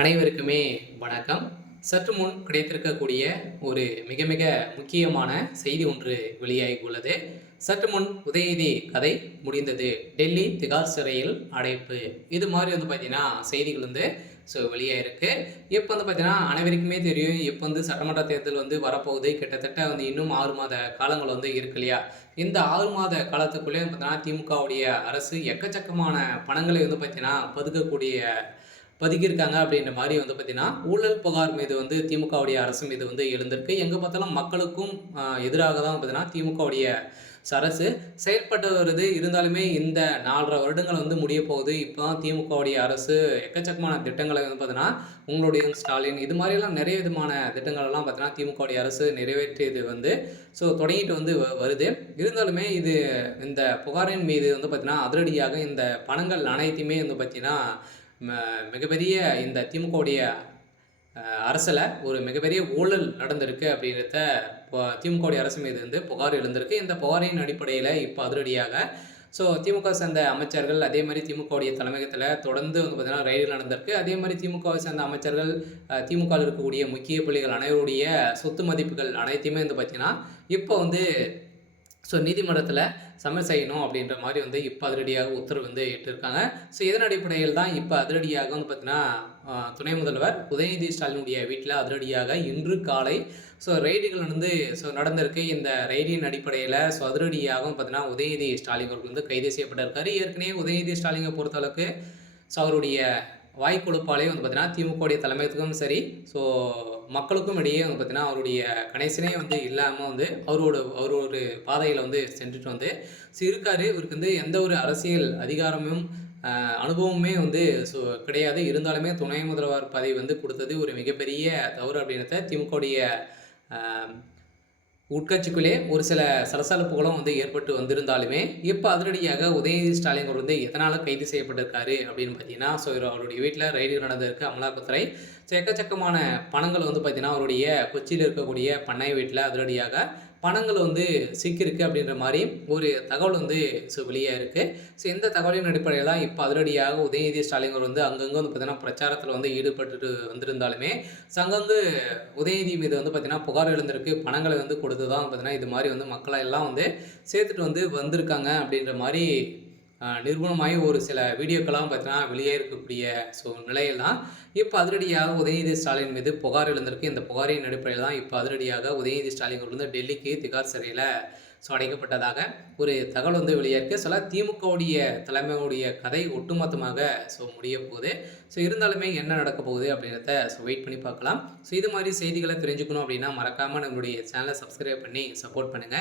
அனைவருக்குமே வணக்கம். சற்று முன் கிடைத்திருக்கக்கூடிய ஒரு மிக மிக முக்கியமான செய்தி ஒன்று வெளியாகி உள்ளது. சற்று முன் உதயநிதி கதை முடிந்தது. டெல்லி திகார் சிறையில் அடைப்பு. இது மாதிரி பார்த்தீங்கன்னா செய்திகள் வெளியாயிருக்கு. இப்போ பார்த்தீங்கன்னா அனைவருக்குமே தெரியும். இப்போ சட்டமன்ற தேர்தல் வரப்போகுது. கிட்டத்தட்ட இன்னும் 6 மாத காலங்கள் இருக்கு இல்லையா? இந்த 6 மாத காலத்துக்குள்ளே பார்த்தீங்கன்னா திமுகவுடைய அரசு எக்கச்சக்கமான பணங்களை பார்த்தீங்கன்னா பதுக்கியிருக்காங்க அப்படின்ற மாரி பார்த்தீங்கன்னா, ஊழல் புகார் மீது திமுகவுடைய அரசு மீது எழுந்திருக்கு. எங்க பார்த்தாலும் மக்களுக்கும் எதிராக தான் பார்த்தீங்கன்னா, திமுகவுடைய அரசு செயல்பட்டு வருது. இருந்தாலுமே இந்த 4 1/2 வருடங்கள் முடியப் போகுது. இப்போ தான் திமுகவுடைய அரசு எக்கச்சக்கமான திட்டங்களை பார்த்தீங்கன்னா, உங்களுடைய ஸ்டாலின் இது மாரிலாம் நெறைய விதமான திட்டங்கள் எல்லாம் பார்த்தீங்கன்னா, திமுகவுடைய அரசு நிறைவேற்றியது தொடங்கிட்டு வருது. இருந்தாலுமே இந்த புகாரின் மீது பார்த்தீங்கன்னா, அதிரடியாக இந்த பணங்கள் அனைத்தையுமே பார்த்தீங்கன்னா மிகப்பெரிய இந்த திமுகவுடைய அரசுல ஒரு மிகப்பெரிய ஊழல் நடந்திருக்கு அப்படின்றத திமுகவுடைய அரசு மீது புகார் எழுந்திருக்கு. இந்த புகாரின் அடிப்படையில இப்ப அதிரடியாக திமுக சேர்ந்த அமைச்சர்கள், அதே மாரி திமுகவுடைய தலைமையகத்துல தொடர்ந்து பார்த்தீங்கன்னா ரெய்டுகள் நடந்திருக்கு. அதே மாரி திமுகவை சேர்ந்த அமைச்சர்கள், திமுகவில் இருக்கக்கூடிய முக்கிய புள்ளிகள் அனைவருடைய சொத்து மதிப்புகள் அனைத்தையுமே பார்த்தீங்கன்னா, இப்போ நீதிமன்றத்தில சமன் செய்யணும் அப்படின்ற மாரி இப்ப அதிரடியாக உத்தரவு இட்டிருக்காங்க. இதன் அடிப்படையில் தான் இப்ப அதிரடியாக பார்த்தீங்கன்னா, துணை முதல்வர் உதயநிதி ஸ்டாலினுடைய வீட்ல அதிரடியாக இன்று காலை ரெய்டுகள் நடந்திருக்கு. இந்த ரெய்டின் அடிப்படையில அதிரடியாக பார்த்தீங்கன்னா, உதயநிதி ஸ்டாலின் அவர்கள் கைது செய்யப்பட்டிருக்காரு. ஏற்கனவே உதயநிதி ஸ்டாலினை பொறுத்தளவுக்கு அவருடைய வாய் கொழுப்பாலே பார்த்தீங்கன்னா, திமுகவுடைய தலைமையகத்துக்கும் சரி, மக்களுக்கும் இடையே பார்த்தீங்கன்னா, அவருடைய கனெக்ஷனே இல்லாம அவர் ஒரு பாதையில சென்றுட்டு இருக்காரு. இவருக்கு எந்த ஒரு அரசியல் அதிகாரமும் அனுபவமுமே கிடையாது. இருந்தாலுமே துணை முதல்வர் பதவி குடுத்தது ஒரு மிகப்பெரிய தவறு அப்படின்றத திமுகவுடைய அ உட்கட்சிக்குள்ளே ஒரு சில சலசலப்புகளும் ஏற்பட்டு வந்திருந்தாலுமே, இப்ப அதிரடியாக உதயநிதி ஸ்டாலின் அவர்கள் எதனால கைது செய்யப்பட்டிருக்காரு அப்படின்னு பார்த்தீங்கன்னா, அவருடைய வீட்ல ரெய்டு நடந்திருக்கு அமலாக்கத்துறை. எக்கச்சக்கமான பணங்கள் பார்த்தீங்கன்னா, அவருடைய கொச்சியில இருக்கக்கூடிய பண்ணை வீட்ல அதிரடியாக பணங்கள் சிக்கியிருக்கு அப்படின்ற மாரி ஒரு தகவல் வெளியாயிருக்கு. இந்த தகவலின் அடிப்படையில தான் இப்ப அதிரடியாக உதயநிதி ஸ்டாலின் அவர் அங்கங்க பார்த்தீங்கன்னா, பிரச்சாரத்தில ஈடுபட்டுட்டு வந்திருந்தாலுமே, அங்கங்கு உதயநிதி மீது பார்த்தீங்கன்னா, புகார் எழுந்திருக்கு. பணங்களை கொடுத்து தான் பார்த்தீங்கன்னா, இது மாரி மக்களை எல்லாம் சேர்த்துட்டு வந்திருக்காங்க அப்படின்ற மாரி நிரூபணமாகி ஒரு சில வீடியோக்கெல்லாம் பார்த்தீங்கன்னா, வெளியே இருக்கக்கூடிய நிலையெல்லாம் இப்போ அதிரடியாக உதயநிதி ஸ்டாலின் மீது புகார் எழுந்திருக்கு. இந்த புகாரின் அடிப்படையில் தான் இப்போ அதிரடியாக உதயநிதி ஸ்டாலின் அவர்கள் டெல்லிக்கு திகார் சிறையில அடைக்கப்பட்டதாக ஒரு தகவல் வெளியாயிருக்கு. திமுகவுடைய தலைமையுடைய கதை ஒட்டுமொத்தமாக முடிய போகுது. இருந்தாலுமே என்ன நடக்க போகுது அப்படின்றத வெயிட் பண்ணி பார்க்கலாம். இது மாதிரி செய்திகளை தெரிஞ்சுக்கணும் அப்படின்னா மறக்காம நம்மளுடைய சேனலை சப்ஸ்கிரைப் பண்ணி சப்போர்ட் பண்ணுங்க.